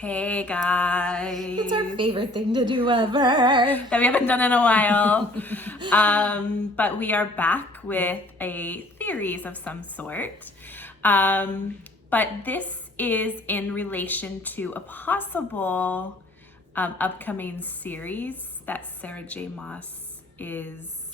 Hey guys. It's our favorite thing to do ever. That we haven't done in a while. But we are back with a series of some sort. But this is in relation to a possible upcoming series that Sarah J. Maas is...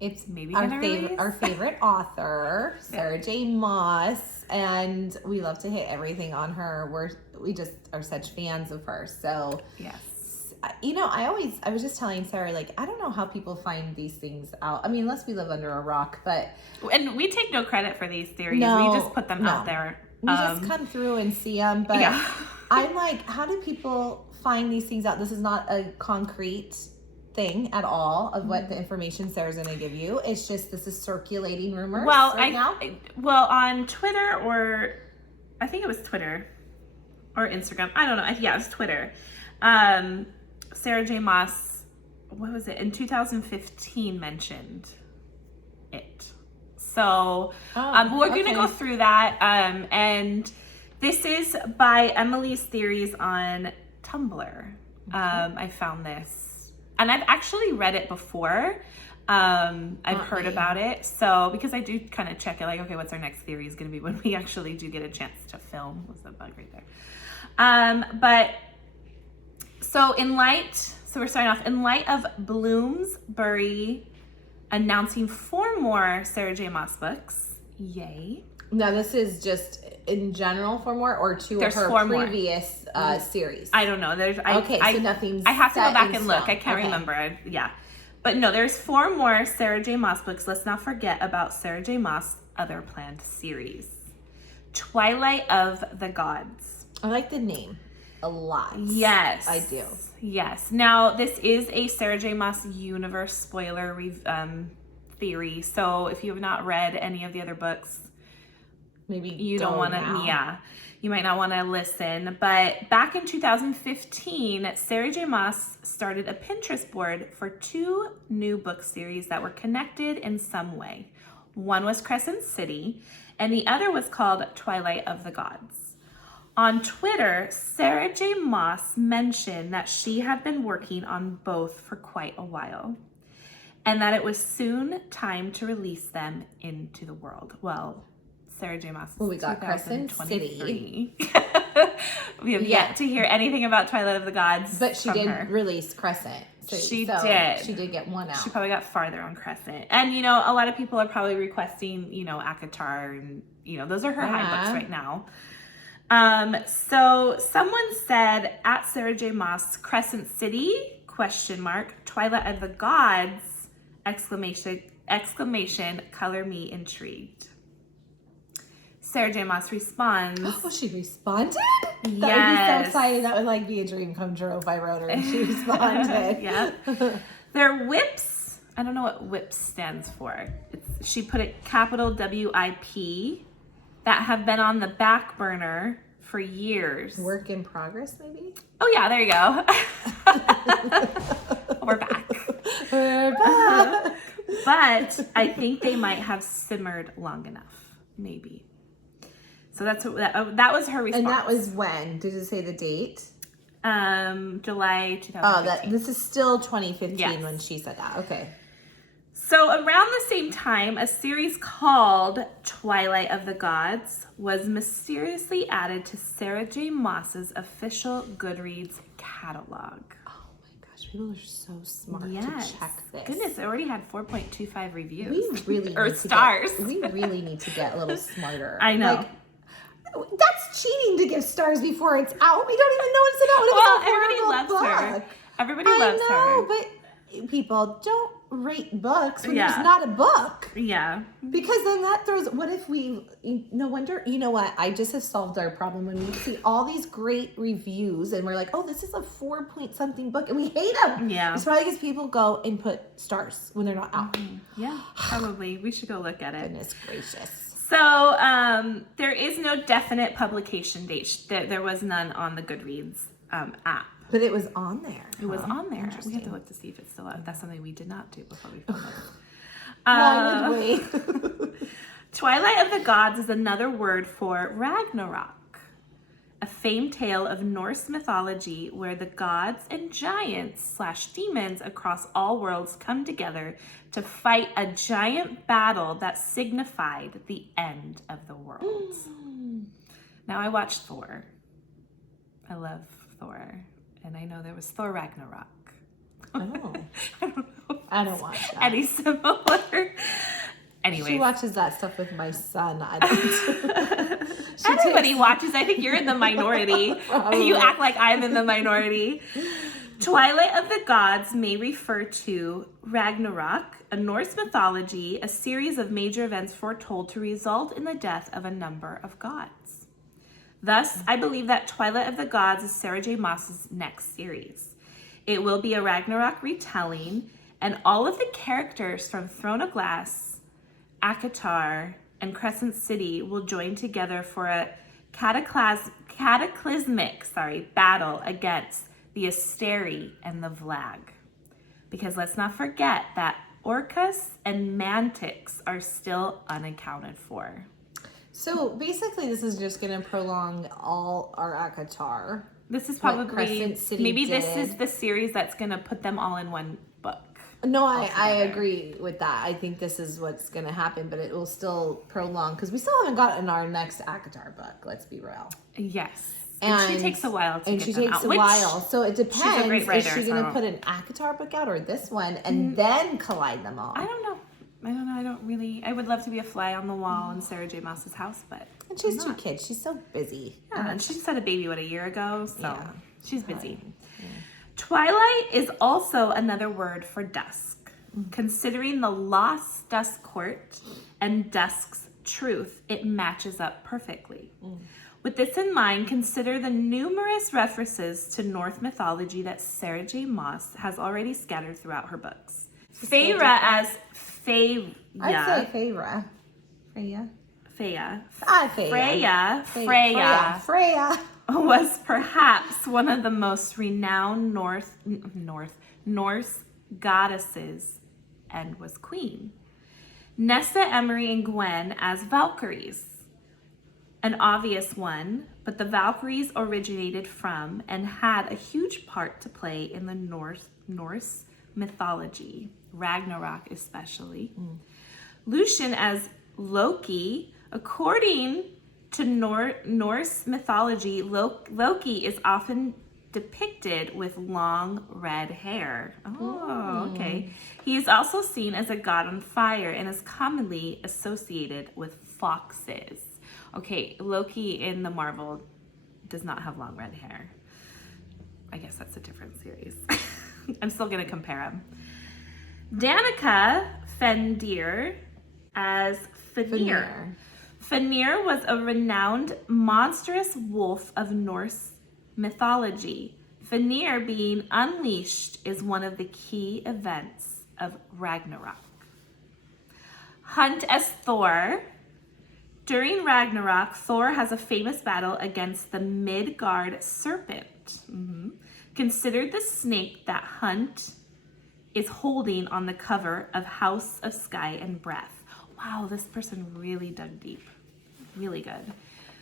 It's maybe our release? our favorite author, Sarah J. Maas, and we love to hit everything on her. We just are such fans of her. So yes, you know, I was just telling Sarah, like, I don't know how people find these things out. I mean, unless we live under a rock, and we take no credit for these theories. No, we just put them out there. We just come through and see them. But yeah. I'm like, how do people find these things out? This is not a concrete thing at all of what the information Sarah's going to give you. It's just, this is circulating rumors now. Well, on Twitter, or I think it was Twitter or Instagram. I don't know. Yeah, it was Twitter. Sarah J. Maas, what was it? In 2015 mentioned it. So we're going to go through that. And this is by Emily's Theories on Tumblr. I found this. And I've actually read it before. I've heard about it. So, because I do kind of check it, like, okay, what's our next theory is going to be when we actually do get a chance to film. Was the bug right there? But, so we're starting off, in light of Bloomsbury announcing 4 more Sarah J. Maas books. Yay. Now, this is just in general 4 more, or 2 of her previous series? I don't know. So nothing's I have to go back and look. Stone. I can't remember. Yeah. But no, there's 4 more Sarah J. Maas books. Let's not forget about Sarah J. Maas' other planned series. Twilight of the Gods. I like the name a lot. Yes. I do. Yes. Now, this is a Sarah J. Maas universe spoiler theory. So if you have not read any of the other books, maybe you don't want to, you might not want to listen. But back in 2015, Sarah J. Maas started a Pinterest board for 2 new book series that were connected in some way. One was Crescent City, and the other was called Twilight of the Gods. On Twitter, Sarah J. Maas mentioned that she had been working on both for quite a while, and that it was soon time to release them into the world. Well, Sarah J. Maas. Well, we got Crescent City. We have yet to hear anything about Twilight of the Gods. But she did release Crescent. She did. She did get one out. She probably got farther on Crescent. And, you know, a lot of people are probably requesting, you know, ACOTAR, and, you know, those are her high books right now. So someone said, at Sarah J. Maas, Crescent City, ? Twilight of the Gods, ! Color me intrigued. Sarah J. Maas responds. Oh, she responded? Yes. That would be so exciting. That would like be a dream come true if I wrote her and she responded. Yeah. They're whips. I don't know what whips stands for. She put it capital WIP, that have been on the back burner for years. Work in progress, maybe? Oh yeah, there you go. We're back. We're back. But I think they might have simmered long enough, maybe. So that's what that was her response. And that was when? Did it say the date? July 2015. Oh, this is still 2015 when she said that. Okay. So around the same time, a series called Twilight of the Gods was mysteriously added to Sarah J. Maas's official Goodreads catalog. Oh my gosh, people are so smart to check this. Goodness, it already had 4.25 reviews. We really or stars. We really need to get a little smarter. I know. Like, that's cheating to give stars before it's out. We don't even know it's out. Well, everybody loves her. Everybody loves her. I know, but people don't rate books when it's not a book. Yeah. Because then that throws, what if we, no wonder, you know what, I just have solved our problem when we see all these great reviews and we're like, oh, this is a 4 point something book and we hate them. Yeah. It's probably because people go and put stars when they're not out. Yeah, probably. We should go look at it. Goodness gracious. So there is no definite publication date. There was none on the Goodreads app. But it was on there. It was on there. We have to look to see if it's still out. That's something we did not do before we filmed it. Why would we? Twilight of the Gods is another word for Ragnarok. a famed tale of Norse mythology where the gods and giants / demons across all worlds come together to fight a giant battle that signified the end of the world. Now, I watched Thor. I love Thor. And I know there was Thor Ragnarok. Oh. I don't know. I don't watch that. Any similar. Anyways. She watches that stuff with my son. I don't. Everybody watches. I think you're in the minority. You act like I'm in the minority. Twilight of the Gods may refer to Ragnarok, a Norse mythology, a series of major events foretold to result in the death of a number of gods. Thus, I believe that Twilight of the Gods is Sarah J. Maas's next series. It will be a Ragnarok retelling, and all of the characters from Throne of Glass, ACOTAR, and Crescent City will join together for a cataclysmic battle against the Asteri and the Vlag. Because let's not forget that Orcus and Mantix are still unaccounted for. So basically, this is just going to prolong all our ACOTAR. This is probably, Crescent City maybe did. This is the series that's going to put them all in one book. No, I agree with that. I think this is what's going to happen, but it will still prolong because we still haven't gotten our next ACOTAR book. Let's be real. Yes. And she takes a while to get them out. And she takes a while. So it depends. She's a great writer, Is she going to put an ACOTAR book out or this one and then collide them all? I don't know. I would love to be a fly on the wall in Sarah J. Maas's house, but and she has 2 kids. She's so busy. Yeah, and she just had a baby, a year ago? So Yeah. she's busy. Yeah. Twilight is also another word for dusk. Considering the lost dusk court and dusk's truth, it matches up perfectly. With this in mind, consider the numerous references to Norse mythology that Sarah J. Maas has already scattered throughout her books. Feyre as Freya. I'd say Feyre. Freya was perhaps one of the most renowned Norse goddesses and was queen. Nessa, Emery, and Gwen as Valkyries. An obvious one, but the Valkyries originated from and had a huge part to play in the Norse mythology, Ragnarok especially. Lucian as Loki. According to Norse mythology, Loki is often depicted with long red hair. Oh, okay. He is also seen as a god on fire and is commonly associated with foxes. Okay, Loki in the Marvel does not have long red hair. I guess that's a different series. I'm still going to compare them. Danica Fenrir as Fenrir. Fenrir was a renowned monstrous wolf of Norse mythology. Fenrir being unleashed is one of the key events of Ragnarok. Hunt as Thor. During Ragnarok, Thor has a famous battle against the Midgard serpent, considered the snake that Hunt is holding on the cover of House of Sky and Breath. Wow, this person really dug deep. Really good.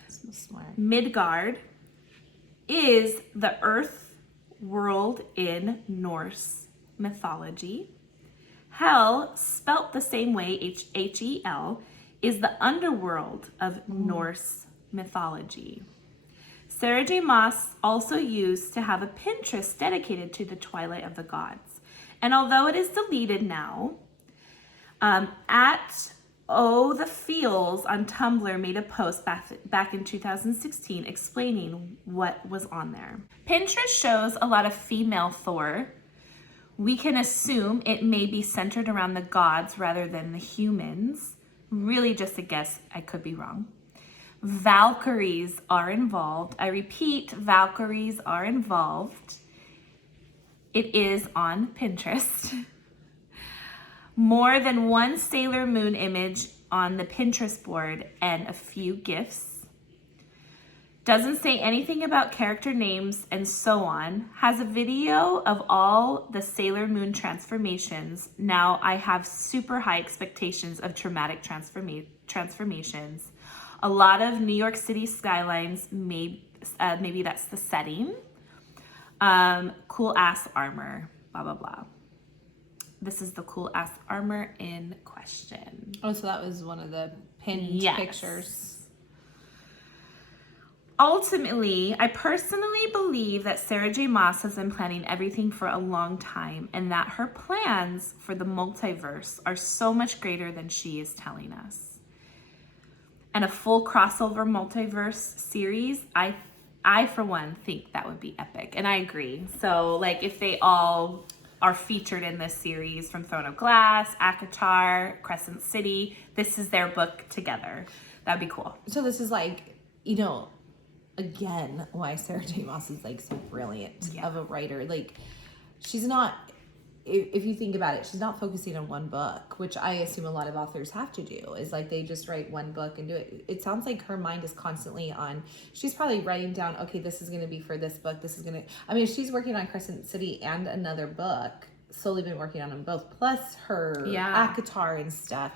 So smart. Midgard is the earth world in Norse mythology. Hel, spelt the same way, H-E-L, is the underworld of Norse mythology. Sarah J. Maas also used to have a Pinterest dedicated to the Twilight of the Gods. And although it is deleted now, at The Feels on Tumblr made a post back in 2016 explaining what was on there. Pinterest shows a lot of female Thor. We can assume it may be centered around the gods rather than the humans. Really just a guess, I could be wrong. Valkyries are involved. I repeat, Valkyries are involved. It is on Pinterest. More than one Sailor Moon image on the Pinterest board and a few GIFs. Doesn't say anything about character names and so on. Has a video of all the Sailor Moon transformations. Now I have super high expectations of transformations. A lot of New York City skylines made maybe that's the setting. Cool ass armor, blah, blah, blah. This is the cool ass armor in question. Oh, so that was one of the pinned pictures. Ultimately, I personally believe that Sarah J. Maas has been planning everything for a long time, and that her plans for the multiverse are so much greater than she is telling us. And a full crossover multiverse series, I for one think that would be epic, and I agree. So like if they all are featured in this series, from Throne of Glass, ACOTAR, Crescent City, this is their book together. That'd be cool. So this is like, you know, again, why Sarah J. Maas is like so brilliant of a writer. Like, she's not, if you think about it, she's not focusing on one book, which I assume a lot of authors have to do, is like they just write one book and do it. It sounds like her mind is constantly on, she's probably writing down, okay, this is going to be for this book, this is going to, I mean, she's working on Crescent City and another book, slowly been working on them both, plus her ACOTAR and stuff.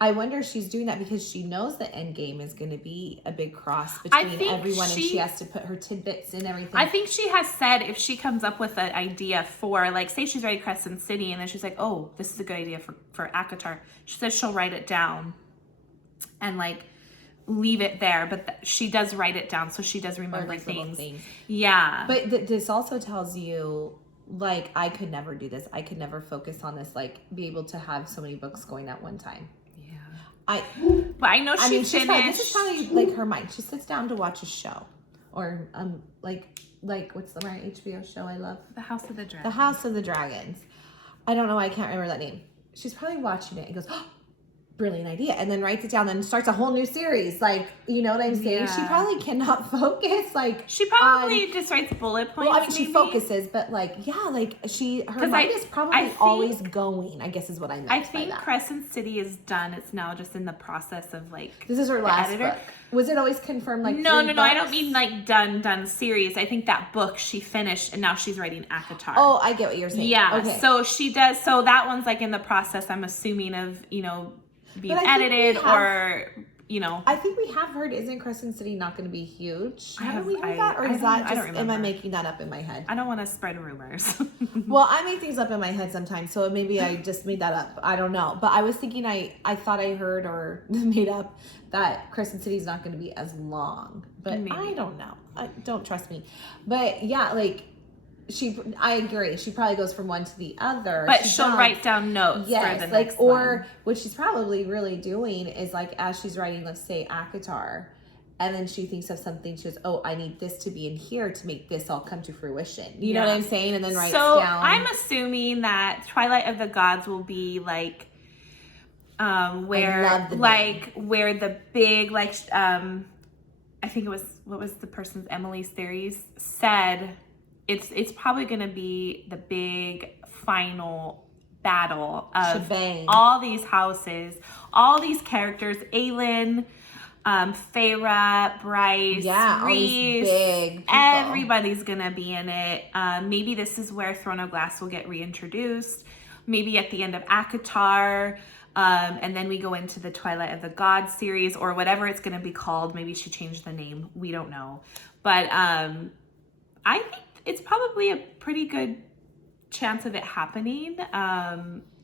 I wonder if she's doing that because she knows the end game is going to be a big cross between everyone, and she has to put her tidbits in everything. I think she has said if she comes up with an idea for, like, say she's writing Crescent City, and then she's like, oh, this is a good idea for ACOTAR. She says she'll write it down and, like, leave it there. But she does write it down, so she does remember things. Yeah. But this also tells you, like, I could never do this. I could never focus on this, like, be able to have so many books going at one time. But I know she's finished. This is probably like her mind. She sits down to watch a show, or like what's the HBO show I love? The House of the Dragons. The House of the Dragons. I don't know why I can't remember that name. She's probably watching it and goes, oh, brilliant idea, and then writes it down, then starts a whole new series. Like, you know what I'm saying? She probably cannot focus. Like, she probably just writes bullet points. Well, I mean, she focuses, but like, like her mind is probably always going, I guess is what I meant. I think Crescent City is done. It's now just in the process of, like, this is her last book. Was it always confirmed, like, no, I don't mean like done series. I think that book she finished, and now she's writing ACOTAR. Oh, I get what you're saying. Yeah. Okay. So she does. So that one's like in the process, I'm assuming, of, you know, being edited, or, you know. I think we have heard, isn't Crescent City not going to be huge? Haven't we heard that? Or is that just, am I making that up in my head? I don't want to spread rumors. Well, I make things up in my head sometimes, so maybe I just made that up. I don't know. But I was thinking, I thought I heard or made up that Crescent City is not going to be as long. But maybe. I don't know. Don't trust me. But yeah, like, I agree. She probably goes from one to the other. But she'll write down notes. Yes, for the like, next or one. What she's probably really doing is, like, as she's writing, let's say ACOTAR, and then she thinks of something, she goes, oh, I need this to be in here to make this all come to fruition. You know what I'm saying? And then writes down. So I'm assuming that Twilight of the Gods will be like, where the big, like, I think it was, what was the person's, Emily's Theories said, it's probably going to be the big final battle of all these houses, all these characters, Aelin, Feyre, Bryce, Reese, big people. Everybody's going to be in it. Maybe this is where Throne of Glass will get reintroduced. Maybe at the end of ACOTAR. And then we go into the Twilight of the God series, or whatever it's going to be called. Maybe she changed the name. We don't know. But I think it's probably a pretty good chance of it happening.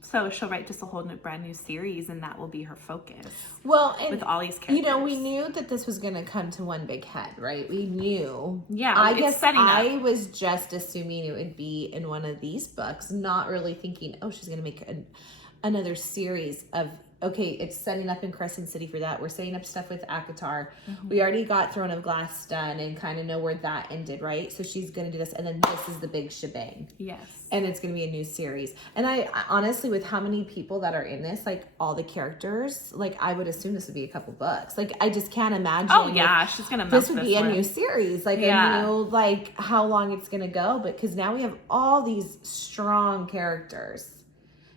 So she'll write just a whole brand new series, and that will be her focus. Well, and with all these characters. You know, we knew that this was going to come to one big head, right? We knew. Yeah, I guess I was just assuming it would be in one of these books, not really thinking, oh, she's going to make another series of, okay, it's setting up in Crescent City for that. We're setting up stuff with ACOTAR. Mm-hmm. We already got Throne of Glass done and kind of know where that ended, right? So she's going to do this, and then this is the big shebang. Yes. And it's going to be a new series. And I honestly, with how many people that are in this, like all the characters, like I would assume this would be a couple books. Like I just can't imagine. Oh yeah, like, she's going to this would be a new series. Like I knew like how long it's going to go, but because now we have all these strong characters,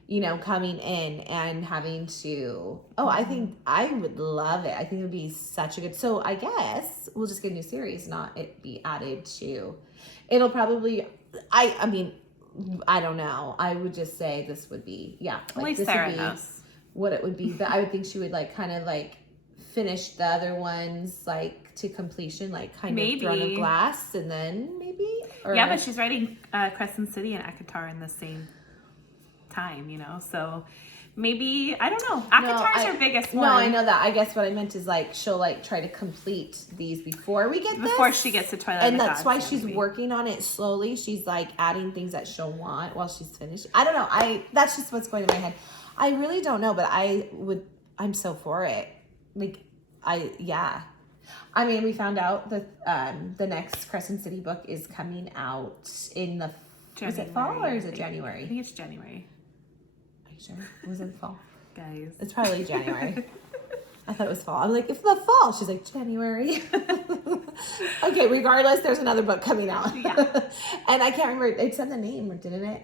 you know, coming in and having to, I think I would love it. I think it would be such a good, so I guess we'll just get a new series, not it be added to, it'll probably, I mean, I don't know. I would just say this would be, like this Sarah would be knows what it would be, but I would think she would like kind of like finish the other ones, like to completion, like kind Maybe. of Throne of Glass, and then maybe? Or... Yeah, but she's writing Crescent City and ACOTAR in the same time, you know, so maybe, I don't know. ACOTAR's her biggest one. No, I know that. I guess what I meant is like she'll like try to complete these before we get before she gets to Twilight and of the that's God, why so she's maybe. working on it slowly. She's like adding things that she'll want while she's finished. I don't know. That's just what's going in my head. I really don't know, but I'm so for it. Like I mean, we found out that the next Crescent City book is coming out in the January, is it fall or is it January? I think it's January. Are you sure? Was it fall? Guys. It's probably January. I thought it was fall. I'm like, it's the fall. She's like, January. Okay, regardless, there's another book coming out. Yeah. And I can't remember. It said the name, didn't it?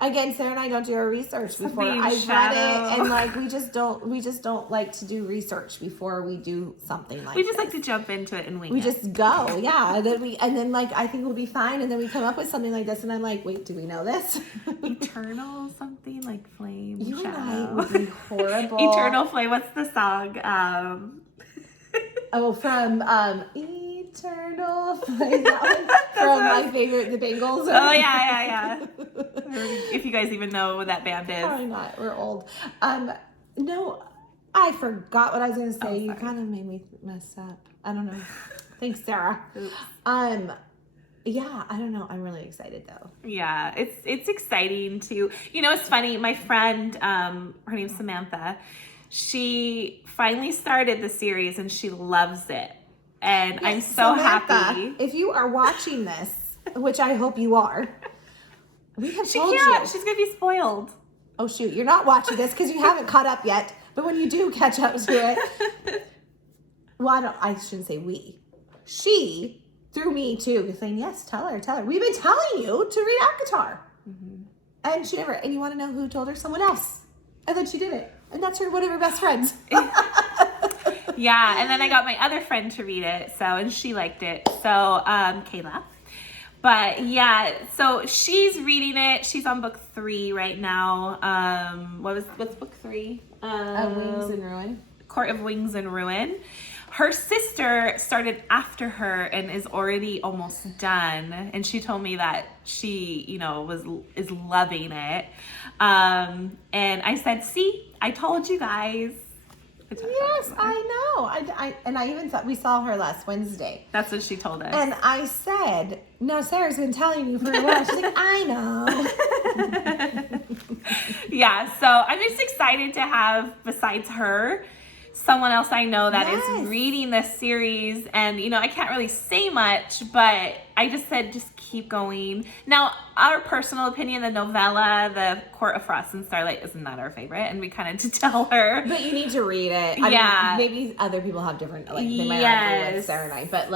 Again, Sarah and I don't do our research before I've read it, and like we just don't like to do research before we do something like. We just this. like to jump into it and wing it. We just go, yeah. And then like I think we'll be fine, and then we come up with something like this, and I'm like, wait, do we know this? Eternal something like flame. You shadow. and I would be horrible. Eternal flame. What's the song? From Eternal Flame. That one from my favorite, the Bengals. Oh yeah. If you guys even know what that band is. Probably not. We're old. No, I forgot what I was going to say. You kind of made me mess up. I don't know. Thanks, Sarah. Oops. Yeah, I don't know. I'm really excited though. Yeah, it's exciting to, it's funny. My friend, her name's Samantha. She finally started the series and she loves it. And I'm so Samantha, happy. If you are watching this, which I hope you are, we have told you. She's going to be spoiled. Oh, shoot. You're not watching this because you haven't caught up yet. But when you do catch up to it, well, I shouldn't say we. She, through me too, saying, yes, tell her. We've been telling you to read ACOTAR. Mm-hmm. And she never, and you want to know who told her? Someone else. And then she did it. And that's one of her best friends. Yeah, and then I got my other friend to read it, and she liked it. So, Kayla. But yeah, so she's reading it. She's on book 3 right now. What's book 3? Wings and Ruin. Court of Wings and Ruin. Her sister started after her and is already almost done. And she told me that she, is loving it. And I said, see, I told you guys. Yes, I know. I even thought we saw her last Wednesday. That's what she told us. And I said, no, Sarah's been telling you for a while. She's like, I know. Yeah, so I'm just excited to have, besides her, someone else I know that is reading this series. And, I can't really say much, but I just said, just keep going. Now, our personal opinion, the novella, The Court of Frost and Starlight, is not our favorite. And we kind of did tell her. But you need to read it. I mean, maybe other people have different, they might not agree with Sarah and I. But,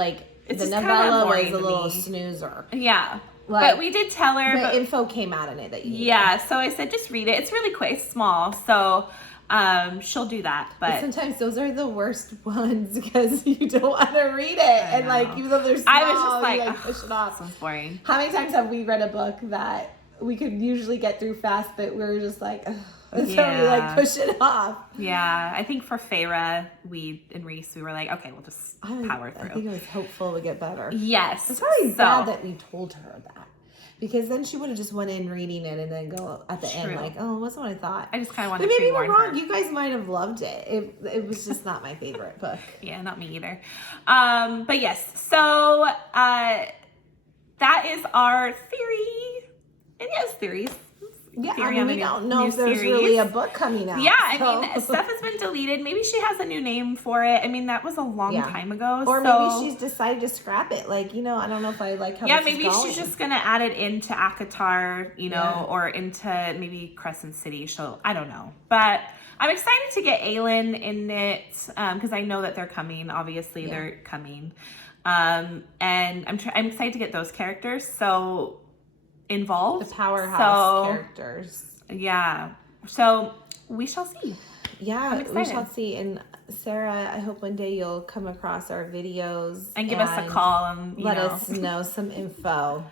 it's the just novella was a to little me. snoozer. Yeah. But we did tell her. But info came out in it that you needed. Yeah, so I said, just read it. It's really quick. It's small. So she'll do that. But sometimes those are the worst ones because you don't want to read it. And even though they're small, I was just like, push it off. Sounds boring. How many times have we read a book that we could usually get through fast, but we were just like, ugh. And so we push it off. Yeah, I think for Feyre, we and Reese, we were like, okay, we'll just power through. I think it was hopeful to get better. Yes. It's probably bad that we told her that. Because then she would have just went in reading it and then go at the end like, oh, it wasn't what I thought. I just kind of wanted to pre-warn But maybe we're wrong. her. You guys might have loved it. It was just not my favorite book. Yeah, not me either. But yes, so that is our theory. And yes, theories. Yeah, we don't know if there's really a book coming out. Yeah, I mean, stuff has been deleted. Maybe she has a new name for it. I mean, that was a long time ago. Or maybe she's decided to scrap it. I don't know if I like how this is maybe going. she's just going to add it into ACOTAR, or into maybe Crescent City. I don't know. But I'm excited to get Aelin in it because I know that they're coming. Obviously, they're coming. And I'm excited to get those characters. So... involved. The powerhouse characters. Yeah. So we shall see. Yeah, we shall see. And Sarah, I hope one day you'll come across our videos and give us a call and let us know some info.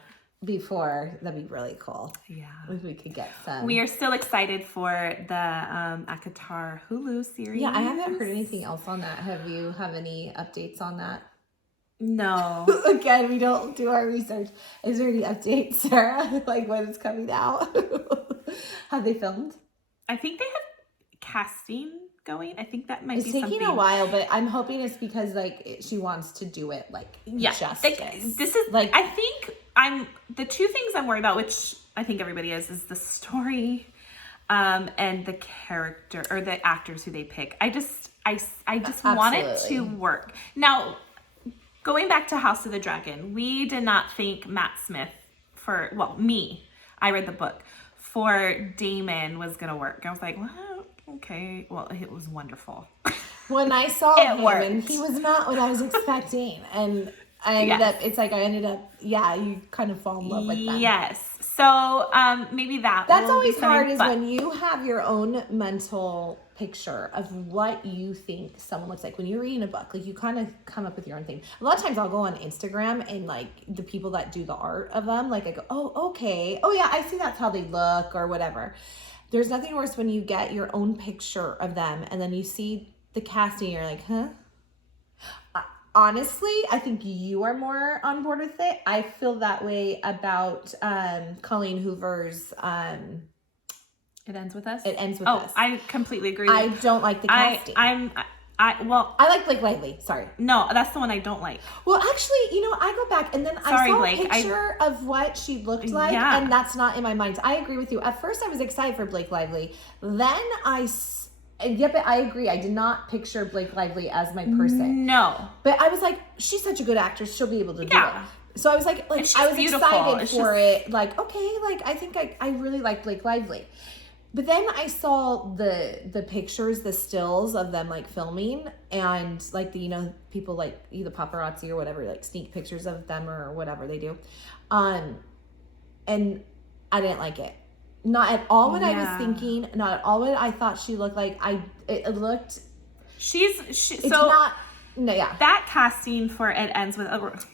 before, that'd be really cool. Yeah. If we could get some. We are still excited for the ACOTAR Hulu series. Yeah, I haven't heard anything else on that. Have any updates on that? No. Again, we don't do our research. Is there any updates, Sarah? Like when it's coming out? Have they filmed? I think they have casting going. I think that might It's be taking something. a while, but I'm hoping it's because like she wants to do it like justice. This is like, I think the two things I'm worried about, which I think everybody is the story, and the character or the actors who they pick. I just want it to work. Now, going back to House of the Dragon, we did not think Matt Smith I read the book, for Damon was gonna work. I was like, well, okay. Well, it was wonderful. When I saw It him, worked. and he was not what I was expecting, and I ended up, you kind of fall in love with them. Yes. So maybe that's always hard is when you have your own mental picture of what you think someone looks like when you're reading a book. Like you kind of come up with your own thing. A lot of times I'll go on Instagram and like the people that do the art of them, like I go, oh, okay. Oh yeah, I see that's how they look or whatever. There's nothing worse when you get your own picture of them and then you see the casting and you're like, huh? Honestly, I think you are more on board with it. I feel that way about Colleen Hoover's It Ends With Us? It Ends With Us. I completely agree. I don't like the casting. I like Blake Lively. Sorry. No, that's the one I don't like. Well, actually, I go back and then I saw a picture of what she looked like, and that's not in my mind. I agree with you. At first, I was excited for Blake Lively. Then but I agree. I did not picture Blake Lively as my person. No. But I was like, she's such a good actress. She'll be able to do it. So I was like I was beautiful. excited for it. Like, okay, like I think I really like Blake Lively. But then I saw the pictures, the stills of them like filming and like the, people like either paparazzi or whatever, like sneak pictures of them or whatever they do. And I didn't like it. Not at all what I was thinking. Not at all what I thought she looked like. It looked. That casting for It Ends With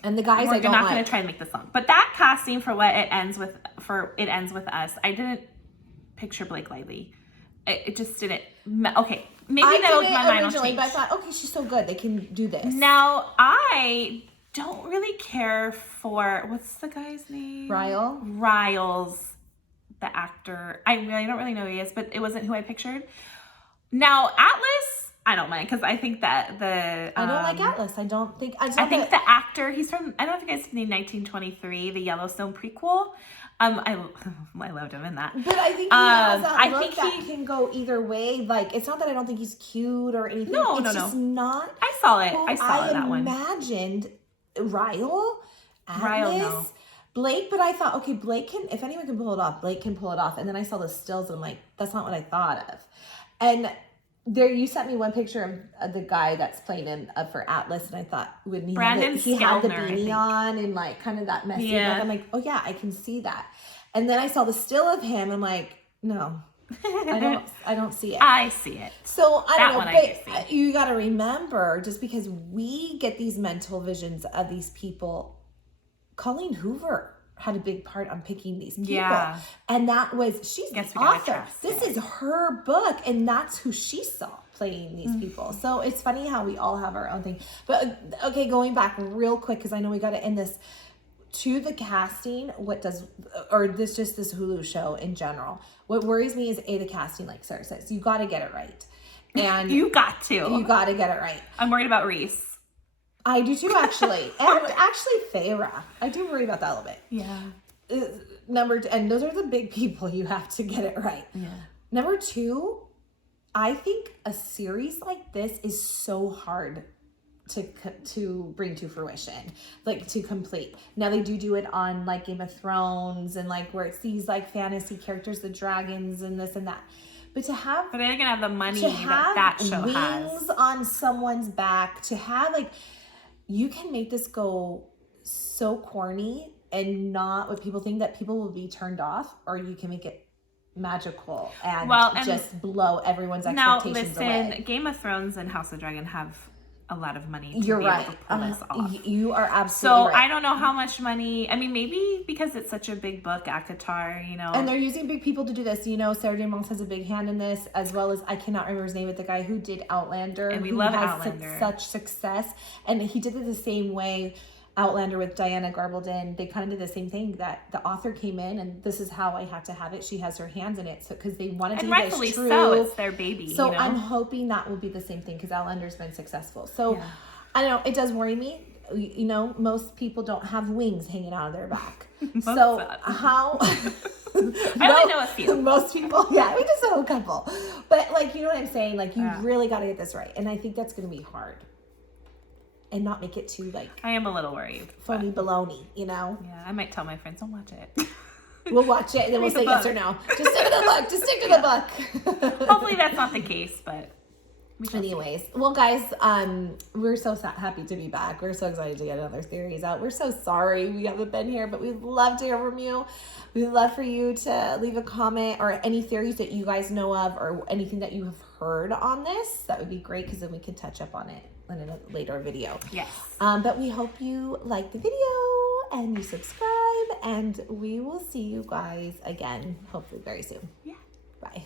and the guys I don't like. We're not going to try and make this long, but that casting for It Ends With Us, I didn't picture Blake Lively. It just didn't. Okay, maybe that was my mind originally, but I thought, okay, she's so good, they can do this. Now I don't really care for what's the guy's name? Riles. The actor. I don't really know who he is, but it wasn't who I pictured. Now, Atlas, I don't mind because I think that I don't like Atlas. I think the actor, he's from, I don't know if you guys seen 1923, the Yellowstone prequel. I loved him in that. But I think he has that look that can go either way. Like, it's not that I don't think he's cute or anything. It's just not. I saw it. I saw that one. I imagined Atlas, Blake, but I thought, okay, Blake can, if anyone can pull it off, Blake can pull it off. And then I saw the stills and I'm like, that's not what I thought of. And you sent me one picture of the guy that's playing him for Atlas, and I thought when he had the beanie on and like kind of that messy look, I'm like, oh yeah, I can see that. And then I saw the still of him, and I'm like, no, I don't see it. I see it. So I don't know, but you got to remember, just because we get these mental visions of these people, Colleen Hoover had a big part on picking these people. Yeah. And that was, she's the author. This is her book, and that's who she saw playing these people. So it's funny how we all have our own thing. But okay, going back real quick, because I know we got to end this, to the casting, this Hulu show in general. What worries me is the casting, like Sarah says, you got to get it right. And you got to get it right. I'm worried about Reese. I do too, actually. And actually, Feyre. I do worry about that a little bit. Yeah. And those are the big people you have to get it right. Yeah. Number 2, I think a series like this is so hard to bring to fruition, like to complete. Now they do it on like Game of Thrones and like where it's these like fantasy characters, the dragons and this and that. But to have, but they're gonna have the money that show has. Wings on someone's back, to have like, you can make this go so corny and not what people think, that people will be turned off, or you can make it magical and just blow everyone's expectations away. Game of Thrones and House of Dragon have a lot of money to You're be right. able to pull this off. You are absolutely So right. I don't know how much money. I mean, maybe because it's such a big book, ACOTAR, you know. And they're using big people to do this. You know, Sarah J. Maas has a big hand in this, as well as, I cannot remember his name, but the guy who did Outlander. And we who love has Outlander. Such success. And he did it the same way, Outlander with Diana Gabaldon. They kind of did the same thing, that the author came in and this is how I have to have it. She has her hands in it. So, because they wanted to and be this rightfully true. so, it's their baby. So you know? I'm hoping that will be the same thing, because Outlander's been successful. So Yeah. I don't know, it does worry me. You know, most people don't have wings hanging out of their back. Most So sad. how... I only know a few. Most people, yeah, we just know a couple. But like, you know what I'm saying? Like, you Yeah. really got to get this right. And I think that's going to be hard. And not make it too like I am a little worried. phony baloney, you know? Yeah, I might tell my friends, don't watch it. We'll watch it and then we'll Read the say yes book. or no. Just stick to the book. Just stick to the book. Hopefully that's not the case, but we shall see. Anyways, well, guys, we're so happy to be back. We're so excited to get another series out. We're so sorry we haven't been here, but we'd love to hear from you. We'd love for you to leave a comment or any theories that you guys know of or anything that you have heard on this. That would be great, because then we can touch up on it in a later video. Yes. But we hope you like the video and you subscribe, and we will see you guys again, hopefully very soon. Yeah. Bye.